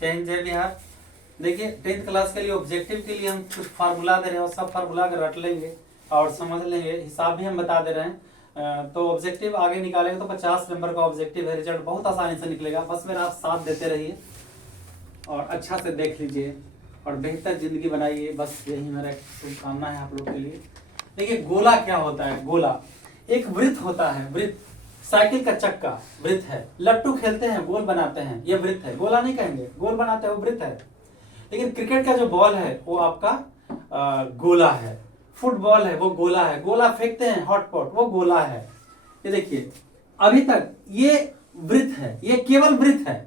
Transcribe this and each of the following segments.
जय हिंद जय बिहार। देखिए 10th क्लास के लिए ऑब्जेक्टिव के लिए हम कुछ फार्मूला दे रहे हैं और सब फार्मूला अगर रट लेंगे और समझ लेंगे, हिसाब भी हम बता दे रहे हैं तो ऑब्जेक्टिव आगे निकालेंगे तो 50 नंबर का ऑब्जेक्टिव है। रिजल्ट बहुत आसानी से निकलेगा, बस मेरा आप साथ देते रहिए और अच्छा से देख लीजिए और बेहतर जिंदगी बनाइए। बस यही मेरा शुभकामना है आप लोग के लिए। देखिए गोला क्या होता है? गोला एक वृत्त होता है। वृत्त साइकिल का चक्का वृत्त है। लट्टू खेलते हैं, गोल बनाते हैं, ये वृत्त है। गोला नहीं कहेंगे, गोल बनाते हैं वो वृत्त है। लेकिन क्रिकेट का जो बॉल है वो आपका गोला है। फुटबॉल है वो गोला है। गोला फेंकते हैं हॉटपॉट, वो गोला है। ये देखिए अभी तक ये वृत्त है, ये केवल वृत्त है।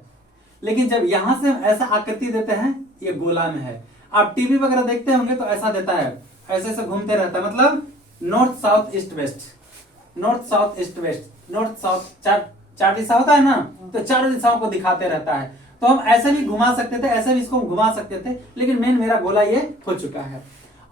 लेकिन जब यहां से हम ऐसा आकृति देते हैं ये गोला में है। आप टीवी वगैरह देखते होंगे तो ऐसा देता है, ऐसे ऐसे घूमते रहता है, मतलब north south east west, north south east west, north south, चार दिशा होता है ना, तो चारों दिशाओं को दिखाते रहता है। तो हम ऐसे भी घुमा सकते थे, ऐसे भी इसको घुमा सकते थे, लेकिन मेन मेरा गोला ये हो चुका है।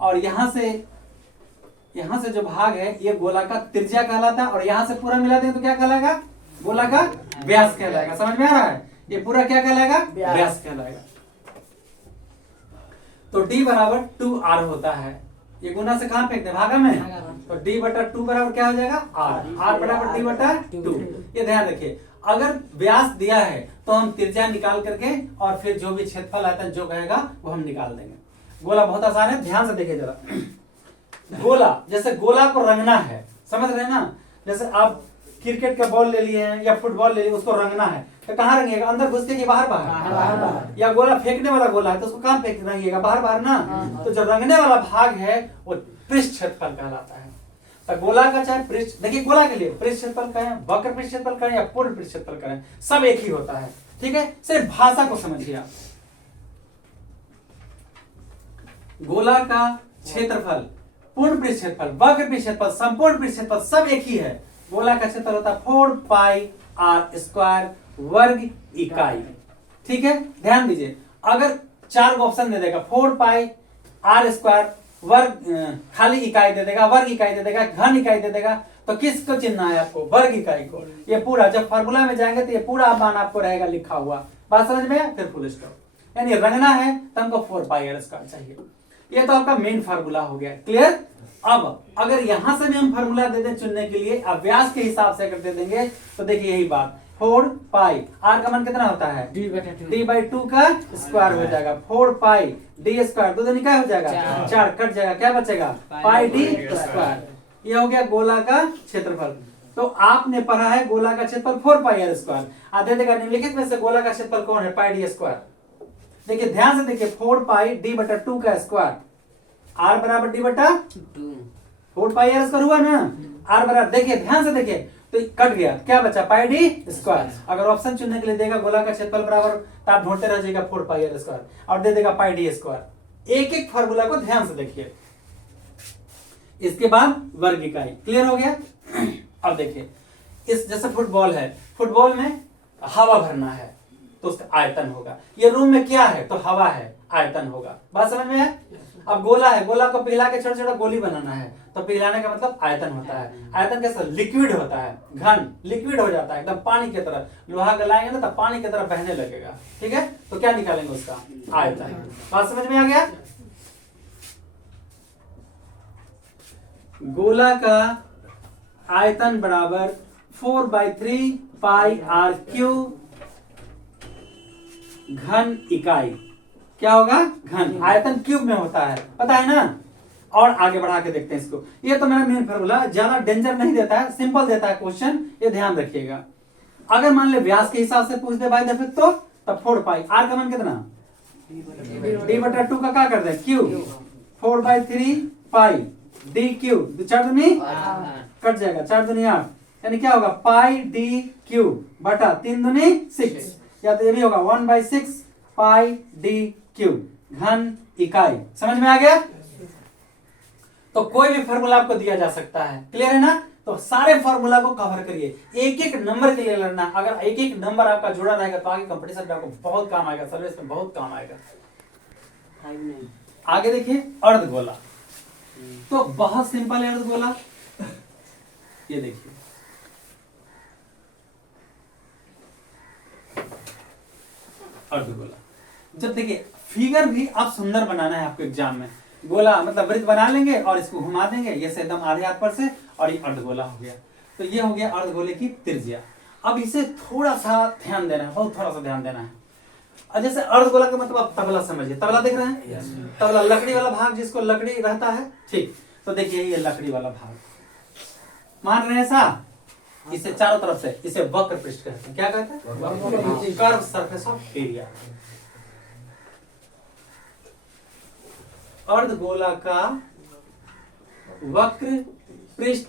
और यहां से जो भाग है ये गोला का त्रिज्या कहलाता है और यहां से पूरा मिला देंगे तो क्या कहलाएगा? गोला का व्यास कहलाएगा। समझ में आ रहा है? ये पूरा क्या कहलाएगा? व्यास कहलाएगा। तो D बराबर 2R होता है। ये गुना से कहां फेंकते? भागा में। तो D बटा 2 बराबर क्या हो जाएगा? R। R बराबर D बटा 2। ये ध्यान रखिए, अगर व्यास दिया है तो हम त्रिज्या निकाल करके और फिर जो भी क्षेत्रफल आता है जो कहेगा वो हम निकाल देंगे। गोला बहुत आसान है, ध्यान से देखिए जरा। गोला, जैसे गोला को रंगना है, समझ रहे हैं ना? जैसे आप क्रिकेट का बॉल ले लिए हैं या फुटबॉल ले लिए, उसको रंगना है तो कहाँ रंगिएगा? अंदर घुस के कि बाहर बाहर? या गोला फेंकने वाला गोला है तो उसको कहाँ फेंक रंगिएगा? बाहर बाहर ना। तो जो रंगने वाला भाग है वो पृष्ठ क्षेत्रफल कहलाता है। तो गोला का चाहे पृष्ठ, देखिए गोला के लिए पृष्ठ क्षेत्रफल कहें, वक्र पृष्ठ क्षेत्रफल कहें या पूर्ण पृष्ठ क्षेत्रफल कहें, सब एक ही होता है। ठीक है, सिर्फ भाषा को समझिए आप। गोला का क्षेत्रफल, पूर्ण पृष्ठ क्षेत्रफल, वक्र पृष्ठ क्षेत्रफल, संपूर्ण पृष्ठ क्षेत्रफल सब एक ही है। गोला का क्षेत्रफल होता है 4 पाई r स्क्वायर वर्ग इकाई। ठीक है, ध्यान दीजिए, अगर 4 ऑप्शन दे देगा, 4 पाई r स्क्वायर वर्ग, खाली इकाई दे देगा, वर्ग इकाई दे देगा, घन इकाई दे देगा, तो किसको चिन्हना है आपको? वर्ग इकाई को। ये पूरा जब फार्मूला में जाएंगे तो ये पूरा मान आपको रहेगा लिखा हुआ। बात समझ में? फिर फुल स्टॉप। यानी रंगना है तो हमको 4 पाई r स्क्वायर चाहिए। ये तो आपका मेन फार्मूला हो गया। क्लियर? अब अगर यहां से भी हम फार्मूला दे दें चुनने के लिए, अब व्यास के हिसाब से अगर दे देंगे तो देखिए यही बात, 4 पाई r का मान कितना होता है? d बाई 2 का स्क्वायर हो जाएगा। 4 पाई d स्क्वायर, दो क्या हो जाएगा? 4 कट जाएगा, क्या बचेगा? पाई d स्क्वायर। ये हो गया गोला का क्षेत्रफल। तो आपने पढ़ा है गोला का क्षेत्रफल 4 पाई r स्क्वायर। दे देगा निम्नलिखित में से गोला का क्षेत्रफल कौन है? पाई d स्क्वायर। देखिए ध्यान से देखिए, 4 पाई d बटा 2 का स्क्वायर, r बराबर d बटा 4 पाई r स्क्वायर हुआ ना। r बराबर, देखिए ध्यान से देखिए, तो कट गया, क्या बचा? पाई d स्क्वायर। अगर ऑप्शन चुनने के लिए देगा गोला का क्षेत्रफल बराबर, तो आप ढूंढते रह जाएगा 4 पाई r स्क्वायर और दे देगा पाई d स्क्वायर। एक एक फार्मूला को ध्यान से देखिए। इसके बाद वर्ग इकाई। क्लियर हो गया? अब देखिए, इस जैसे फुटबॉल है, फुटबॉल में हवा भरना है तो उसका आयतन होगा। ये रूम में क्या है? तो हवा है, आयतन होगा। बात समझ में है? अब गोला है, गोला को पिघला के छोटा छोटा गोली बनाना है तो पिघलाने का मतलब आयतन होता है। आयतन कैसा? लिक्विड होता है, घन लिक्विड हो जाता है, एकदम पानी की तरह। लोहा गलाएंगे ना तो पानी की तरह बहने लगेगा। ठीक है, तो क्या निकालेंगे? उसका आयतन। बात समझ में आ गया? गोला का आयतन बराबर 4/3 पाई r क्यूब घन इकाई। क्या होगा? घन। आयतन क्यूब में होता है, पता है ना? और आगे बढ़ा के देखते हैं इसको। ये तो मेरा मेन फार्मूला, ज्यादा डेंजर नहीं देता है, सिंपल देता है क्वेश्चन, ये ध्यान रखिएगा। अगर मान ले व्यास के हिसाब से पूछ दे बाय डिफेक्ट तो तब 4 पाई, r का मान कितना? d बटा 2 का क्या कर दे? क्यूब। 4/3 पाई d क्यूब, 4 दूनी कट जाएगा, 4 दूनी 8, यानी क्या होगा? पाई d क्यूब बटा 3 दूनी 6, या तो ये भी होगा 1/6 पाई d क्यूब घन इकाई। समझ में आ गया? तो कोई भी फार्मूला आपको दिया जा सकता है। क्लियर है ना? तो सारे फार्मूला को कवर करिए, एक एक नंबर के लिए लड़ना। अगर एक एक नंबर आपका जुड़ा रहेगा तो आगे कंपटीशन में आपको बहुत काम आएगा, सर्विस में बहुत काम आएगा। आगे देखिए, अर्धगोला तो बहुत सिंपल है। अर्धगोला ये देखिए, अर्धगोला जब देखिए फिगर भी आप सुंदर बनाना है आपको एग्जाम में, गोला मतलब वृत्त बना लेंगे और इसको घुमा देंगे, ये से एकदम आधे हाथ पर से, और ये अर्धगोला हो गया। तो ये हो गया अर्धगोले की त्रिज्या। अब इसे थोड़ा सा ध्यान देना है, बहुत थोड़ा सा ध्यान देना है। और जैसे अर्धगोला का मतलब आप तबला समझिए, तबला देख रहे हैं, तबला लकड़ी वाला भाग जिसको लकड़ी रहता है, ठीक। तो देखिए ये लकड़ी वाला भाग, मान रहे हैं सा, इसे चारों तरफ से इसे वक्र पृष्ठ कहते हैं। क्या कहते हैं? Curve surface of area. अर्धगोला का वक्र पृष्ठ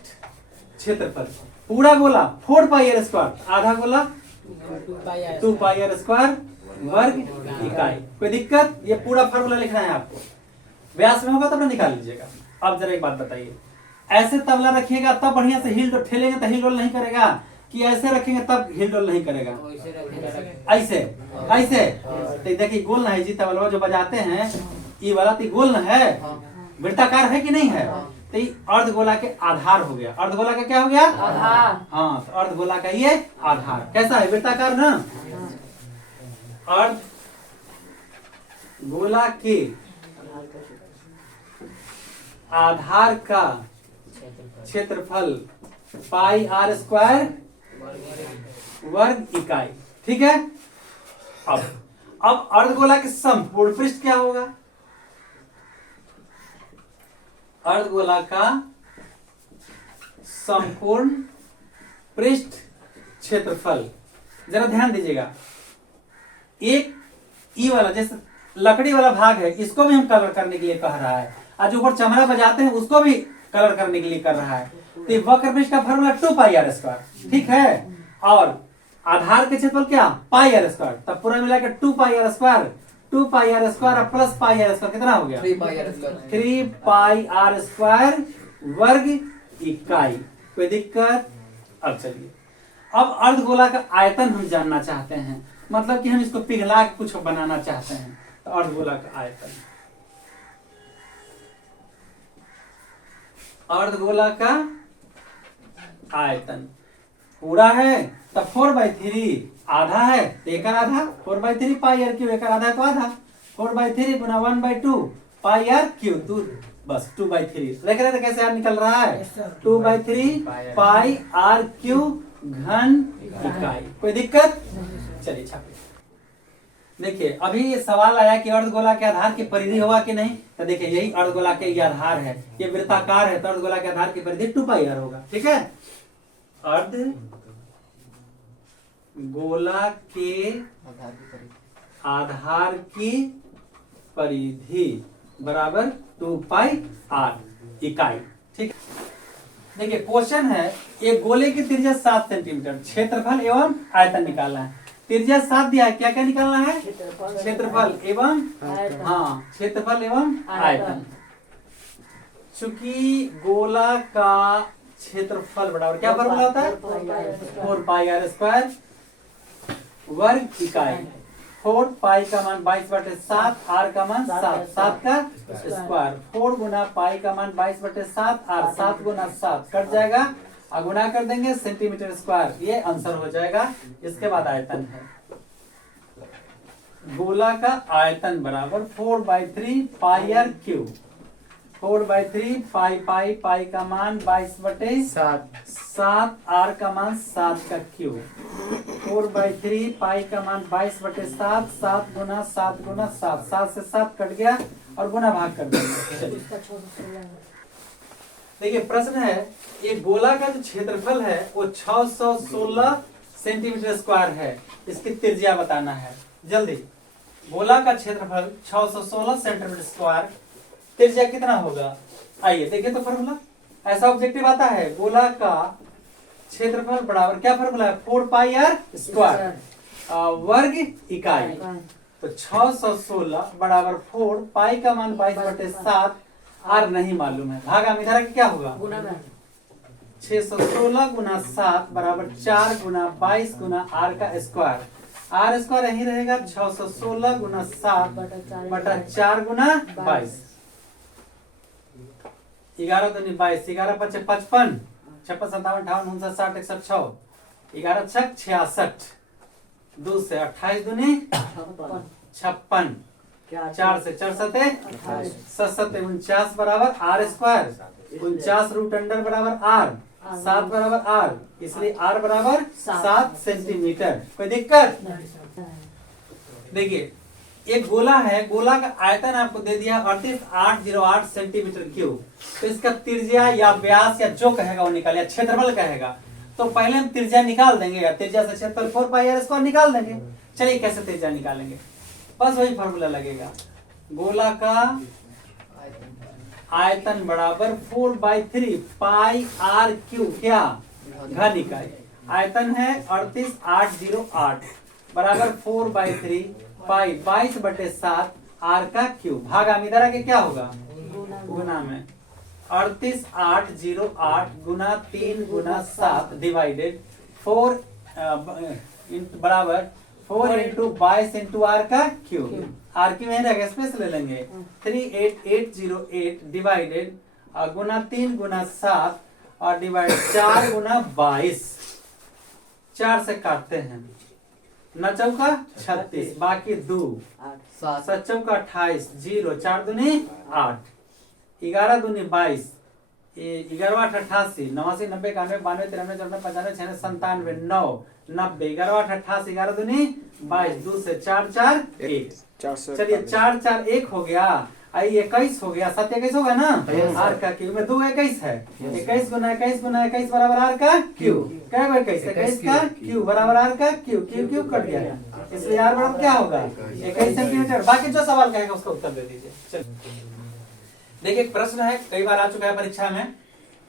क्षेत्रफल, पूरा गोला 4 पाई आर स्क्वायर, आधा गोला 2 पाई आर स्क्वायर वर्ग इकाई। कोई दिक्कत? ये पूरा फार्मूला लिखना है आपको, व्यास में होगा तब ना निकाल लीजिएगा। अब जरा एक बात बताइए, ऐसे तबला रखिएगा तब बढ़िया से हिल डोल, ठेलेंगे तो हिल डोल नहीं करेगा, कि ऐसे रखेंगे तब हिल डोल नहीं करेगा? ऐसे ऐसे। तो देखिए गोल ना है जी, तबला जो बजाते हैं ये वाला तो गोल ना है, वृत्ताकार है कि नहीं है? तो ये अर्धगोला के आधार हो गया। अर्धगोला का क्या हो गया? आधार। हाँ, तो अर्धगोला का ये आधार कैसा है? वृत्ताकार ना। अर्धगोला के आधार का क्षेत्रफल पाई आर स्क्वायर वर्ग इकाई, ठीक है। अब अर्धगोला के संपूर्ण पृष्ठ क्या होगा? अर्धगोला का संपूर्ण पृष्ठ क्षेत्रफल, जरा ध्यान दीजिएगा, एक ई वाला जैसे लकड़ी वाला भाग है, इसको भी हम कलर करने के लिए कह रहा है, आज ऊपर चमड़ा बजाते हैं उसको भी कलर करने के लिए कर रहा है। तो वक्र पृष्ठ का फॉर्मूला 2 पाई आर स्क्वायर, ठीक है। और आधार के क्षेत्रफल क्या? पाई आर स्क्वायर, तब पूरा मिलाकर 2 pi R square, 2 pi R square plus pi R square कितना हो गया? 3 पाई आर स्क्वायर वर्ग इकाई। कोई दिक्कत? अब चलिए, अब अर्धगोला का आयतन हम जानना चाहते हैं, मतलब कि हम इसको पिघला के कुछ बनाना चाहते हैं। तो अर्धगोला का आयतन, अर्धगोला का आयतन पूरा है तब 4/3, आधा है तो एक आधा, 4/3 पाई आर क्यू, एक आधा है तो आधा, 4/3 गुना 1/2 पाई आर क्यू, तो बस 2/3। देख रहे थे कैसे यार निकल रहा है? 2/3 पाई आर क्यू घन इकाई। कोई दिक्कत? चलिए छापिए। देखिए अभी ये सवाल आया कि अर्धगोला के आधार की परिधि होगा कि नहीं, तो देखिए यही अर्धगोला के ये आधार है, ये वृत्ताकार है, तो अर्धगोला के आधार की परिधि 2 पाई आर होगा, ठीक है। अर्धगोला के आधार की परिधि बराबर 2 पाई आर इकाई, ठीक। देखिए क्वेश्चन है, एक गोले की त्रिज्या 7 सेंटीमीटर, क्षेत्रफल एवं आयतन निकालना है। त्रिज्या 7 दिया है, क्या क्या निकालना है? क्षेत्रफल एवं, हाँ क्षेत्रफल एवं आयतन। चूंकि गोला का क्षेत्रफल बराबर क्या फॉर्मूला होता है? 4 पाई आर स्क्वायर वर्ग इकाई। 4 पाई का मान 22/7, आर का मान 7, 7 का स्क्वायर, 4 गुना पाई का मान 22/7, आर 7 गुना 7 कट जाएगा, और गुना कर देंगे सेंटीमीटर स्क्वायर, ये आंसर हो जाएगा। इसके बाद आयतन है, गोला का आयतन बराबर 4/3 पाई आर क्यू, 4/3 पाई पाई पाई का मान 22/7, आर का मान 7 का क्यू, 4/3 पाई का मान 22/7, 7 गुना 7 गुना 7, 7 से 7 कट गया और गुना भाग कर देंगे। देखिए प्रश्न है, ये गोला का जो क्षेत्रफल है वो 616 सेंटीमीटर स्क्वायर है, इसकी त्रिज्या बताना है। जल्दी, गोला का क्षेत्रफल 616 सेंटीमीटर स्क्वायर, त्रिज्या कितना होगा? आइए देखिए तो फॉर्मूला, ऐसा ऑब्जेक्टिव आता है, गोला का क्षेत्रफल बराबर क्या फॉर्मूला है? 4 पाई आर स्क्वायर वर्ग इकाई। तो 616 बराबर 4 पाई का मान 22/7, आर नहीं मालूम है, भागा में इधर क्या होगा? 616 गुना 7 बराबर 4 गुना 22 गुना आर का स्क्वायर, आर स्क्वायर यही रहेगा 616 गुना 7 बटा 4 गुना 22, 11 दूनी 22, 11 × 5 = 55, 56 57 58 59 60 106, 11 × 6 = 66, 2 से 28 दूनी 56, 4 से 4 सते 7 सते 49 बराबर आर स्क्वायर, 49 रूट अंडर बराबर आर, 7 बराबर आर, इसलिए आर बराबर 7 सेंटीमीटर। कोई दिक्कत? देखिए एक गोला है, गोला का आयतन आपको दे दिया 38808 सेंटीमीटर क्यूब। तो इसका त्रिज्या या व्यास या जो कहेगा वो निकाल, या क्षेत्रफल कहेगा तो पहले हम त्रिज्या निकाल देंगे, या त्रिज्या से क्षेत्रफल 4 पाई आर स्क्वायर निकाल देंगे। चलिए कैसे त्रिज्या निकालेंगे, बस वही फॉर्मूला लगेगा। गोला का आयतन बराबर 4/3 पाई आर क्यूब, क्या घन इकाई। आयतन है 38808 बराबर 4/3 पाई 22/7 आर का क्यूब, भागा में इधर आके क्या होगा गुना में 38808 गुना 3 गुना 7 डिवाइडेड 4 बराबर 4 इंटू 22 इंटू आर का क्यूब। आर की वही रहेगा, स्पेस ले लेंगे 38808 डिवाइडेड गुना 3 गुना 7 और डिवाइड 4 गुना 22, 4 से काटते हैं, 9 चौका 36 बाकी 2, 7 चौका 28, 0 4 दूनी 8, 11 दूनी 22, 11 8 88, 89 90 91 92 93 94 95 96 97 9 90, 11 8 88, 11 दूनी 22, 2 से 4 4 1, चलिए 4 4 1 हो गया, आई 21 हो गया, 7 21 होगा ना, आर का क्यूब में 2 21 है, 21 गुना 21 गुना 21 बराबर आर का क्यूब, क्या 21 21 का क्यूब बराबर आर का क्यूब, क्यूब क्यूब कट गया, इसलिए आर बराबर क्या होगा 21 सेंटीमीटर। बाकी जो सवाल कहेगा उसका उत्तर दे दीजिए। चलिए देखिए एक प्रश्न है, कई बार आ चुका है परीक्षा में,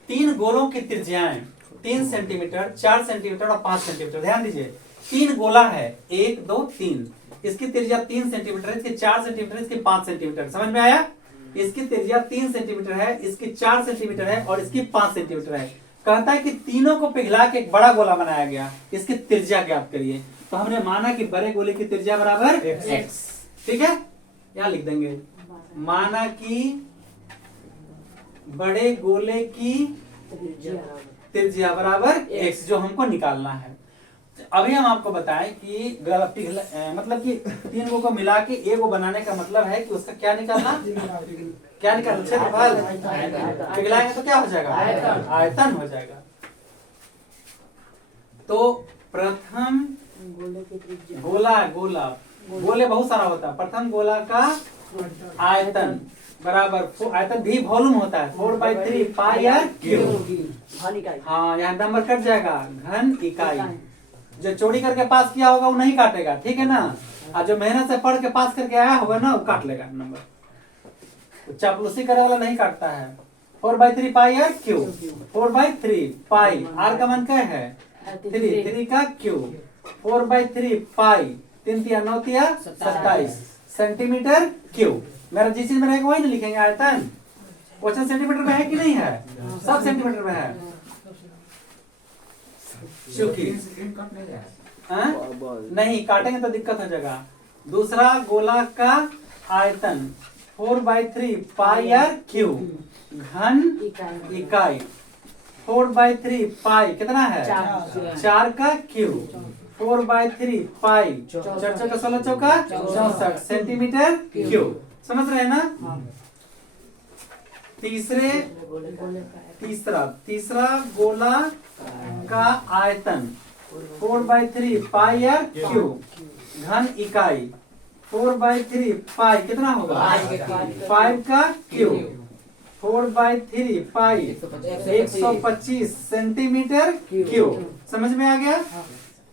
3 गोलों की त्रिज्याएं 3 सेंटीमीटर, 4 सेंटीमीटर और 5 सेंटीमीटर। ध्यान दीजिए 3 गोला है, 1 2 3, इसकी त्रिज्या 3 सेंटीमीटर है, इसकी 4 सेंटीमीटर, इसकी 5 सेंटीमीटर। समझ में आया? इसकी त्रिज्या 3 सेंटीमीटर है, इसकी 4 सेंटीमीटर है और इसकी 5 सेंटीमीटर है। कहता है कि तीनों को पिघला के एक बड़ा गोला बनाया गया, इसकी त्रिज्या ज्ञात करिए। तो हमने माना कि बड़े गोले की त्रिज्या बराबर x, ठीक है, यहां लिख देंगे, माना कि बड़े गोले की त्रिज्या बराबर x, जो हमको निकालना है। अभी हम आपको बताएं कि मतलब कि 3 को मिला के एक को बनाने का मतलब है कि उसका क्या निकालना, क्या निकालना, क्षेत्रफल। पिघलाएंगे तो क्या हो जाएगा, आयतन हो जाएगा। तो प्रथम गोले बहुत सारा होता है, प्रथम गोला का आयतन बराबर, आयतन भी वॉल्यूम होता है, 4/3 पाई आर क्यूब। हाँ यहाँ नंबर कट जाएगा, घन इकाई। जो चोरी करके पास किया होगा वो नहीं काटेगा, ठीक है ना, और जो मेहनत से पढ़ के पास करके आया होगा ना वो काट लेगा नंबर। चापलूसी करे वाला नहीं काटता है। 4/3 पाई आर क्यूब, 4/3 पाई, आर का मान क्या है 3 का क्यूब, 4/3 पाई, 3 3 9 3 27 सेंटीमीटर क्यूब। मेरा जिस चीज में रहेगा वही ना लिखेंगे आयतन। क्वेश्चन सेंटीमीटर में है कि नहीं है, सब सेंटीमीटर में है। नहीं काटेंगे तो दिक्कत हो जाएगा। दूसरा गोला का आयतन 4/3 पाई आर क्यूब, घन इकाई। 4/3 पाई कितना है 4 का क्यूब, 4/3 पाई 4 चौका 16 चौका 64 सेंटीमीटर क्यूब। समझ रहे हैं ना। तीसरा गोला का आयतन 4/3 पाई आर क्यूब, घन इकाई 4/3 पाई कितना होगा 5 का क्यूब, 4/3 पाई 125 सेंटीमीटर क्यूब। समझ में आ गया।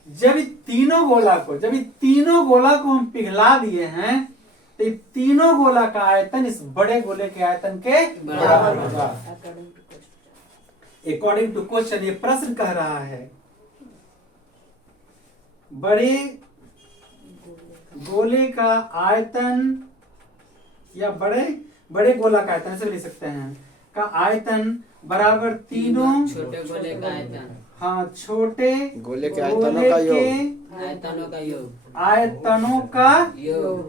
जब तीनों गोला को हम पिघला दिए हैं तो तीनों गोला का आयतन इस बड़े गोले के आयतन के बराबर होगा। अकॉर्डिंग टू क्वेश्चन, ये प्रश्न कह रहा है बड़े गोले का आयतन या बड़े गोला का आयतन ऐसे लिख सकते हैं, का आयतन बराबर तीनों छोटे गोले का आयतन, हाँ छोटे गोले के आयतनों का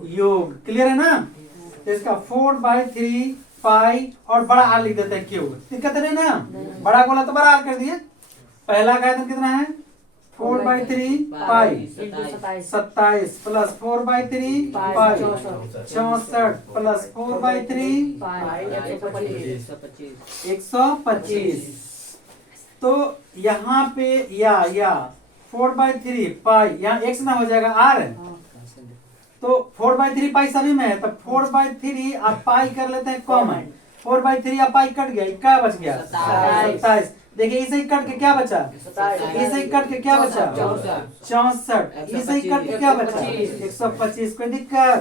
योग। क्लियर है ना। इसका 4/3 पाई और बड़ा आर लिख देते हैं क्यूब। दिक्कत नहीं ना, बड़ा गोला तो बड़ा आर कर दिए। पहला का आयतन कितना है 4/3 पाई 27 प्लस 4/3 पाई 64 प्लस 4/3 125। तो यहाँ पे या 4/3 पाई यहाँ x ना हो जाएगा r, तो 4/3 पाई सभी में है, तो 4/3 आप पाई कर लेते हैं कॉमन, 4/3 आप पाई कट गया, क्या बच गया 27। देखिए इसे ही कट के क्या बचा, इसे ही कट के क्या बचा 64, इसे ही कट के क्या बचा 125। कोई दिक्कत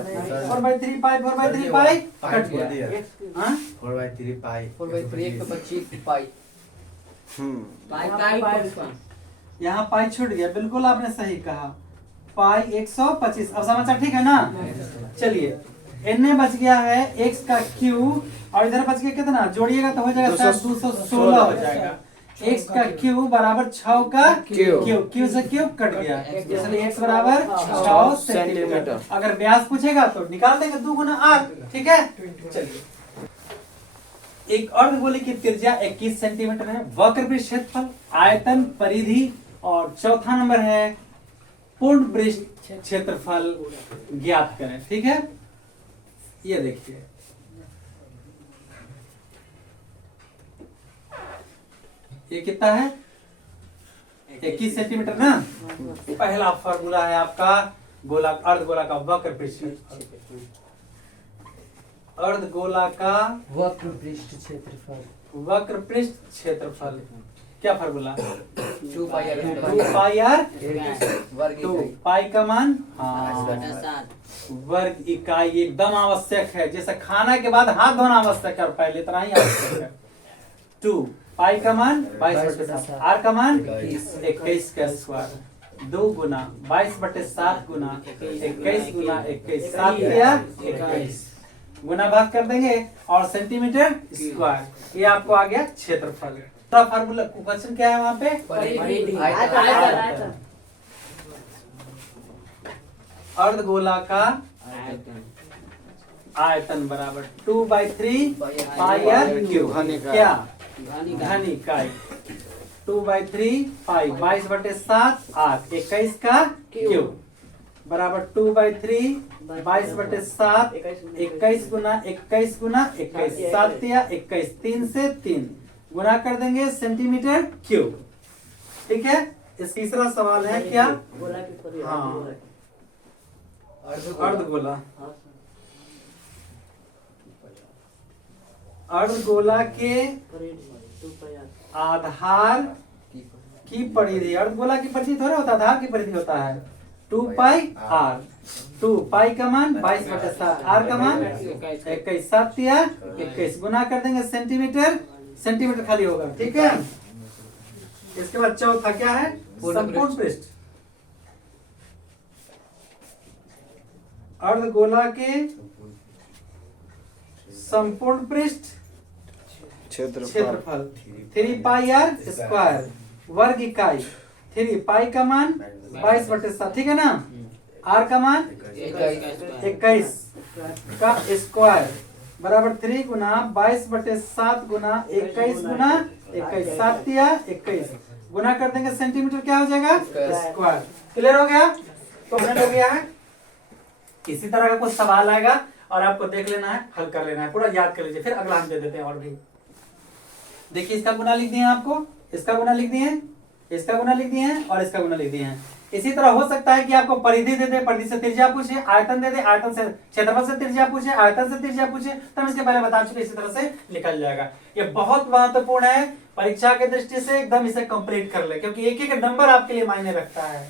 4/3 पाई 4/3 पाई कट गया, 4/3 पाई 125 पाई यहाँ पाई छूट गया, बिल्कुल आपने सही कहा, पाई 125। अब समाचार ठीक है ना। चलिए n बच गया है x का क्यूब, और इधर बच गया कितना, जोड़िएगा तो हो जाएगा 216 हो जाएगा। x का क्यूब बराबर 6 का क्यूब से क्यूब कट गया, इसलिए x बराबर 6 सेंटीमीटर। अगर व्यास पूछेगा तो निकाल देंगे 2 गुना r, ठीक है। चलिए एक अर्धगोले की त्रिज्या 21 सेंटीमीटर है, वक्र पृष्ठ क्षेत्रफल, आयतन, परिधि, और चौथा नंबर है पूर्ण पृष्ठ क्षेत्रफल ज्ञात करें, ठीक है। ये देखिए ये कितना है 21 सेंटीमीटर ना। पहला फॉर्मूला है आपका गोला अर्धगोला का वक्र पृष्ठ क्षेत्रफल, अर्धगोला का वक्र पृष्ठ क्षेत्रफल, वक्र पृष्ठ क्षेत्रफल क्या फॉर्मूला 2 पाई r 2 पाई r वर्ग 2 इकाई पाई का मान वर्ग इकाई एकदम आवश्यक है, जैसे खाना के बाद हाथ धोना आवश्यक है और पहले इतना ही आवश्यक है। 2 पाई का मान 22/7, r का मान 21 का स्क्वायर, 2 गुना 22/7 गुना 21 गुना 21, 7 या 21 गुना भाग कर देंगे और सेंटीमीटर स्क्वायर, ये आपको आ गया क्षेत्रफल। फार्मूला क्वेश्चन क्या है वहां पे, अर्धगोला का आयतन बराबर 2/3 पाई r क्यूब, क्या घन इकाई 2/3 पाई 22/7 r 21 का क्यूब बराबर 2/3 22/7 21 गुना 21 गुना 21, 7 या 21, 3 से 3 गुना कर देंगे सेंटीमीटर क्यूब, ठीक है। इस तीसरा सवाल है क्या, हाँ अर्धगोला, अर्धगोला के आधार की परिधि, अर्धगोला की परिधि थोड़ा होता है, आधार की परिधि होता है 2 पाई r, 2 पाई का मान 22/7, r का मान 21, 7 या 21 गुना कर देंगे सेंटीमीटर खाली होगा, ठीक है। इसके बाद चौथा क्या है, संपूर्ण पृष्ठ, अर्धगोला के संपूर्ण पृष्ठ क्षेत्रफल 3 पाई r स्क्वायर वर्ग इकाई, 3 पाई का मान 22/7, ठीक है ना, r का मान 21 का स्क्वायर बराबर 3 गुना 22/7 गुना 21 गुना 21, 7 या 21 गुना कर देंगे सेंटीमीटर क्या हो जाएगा स्क्वायर। क्लियर हो गया, तो हो गया है। इसी तरह का कुछ सवाल आएगा और आपको देख लेना है, हल कर लेना है, पूरा याद कर लीजिए, फिर अगला हम दे देते हैं। और भी देखिए इसका गुना लिख दिए आपको, इसका गुना लिख दिए, इसका गुना लिख दिए हैं और इसका गुना लिख दिए हैं। इसी तरह हो सकता है कि आपको परिधि दे दे, परिधि से त्रिज्या पूछे, आयतन दे दे, आयतन से क्षेत्रफल से त्रिज्या पूछे, आयतन से त्रिज्या पूछे, तो हम इसके पहले बता चुके, इसी तरह से निकल जाएगा। ये बहुत महत्वपूर्ण है परीक्षा के दृष्टि से, एकदम इसे कंप्लीट कर ले, क्योंकि एक एक नंबर आपके लिए मायने रखता है।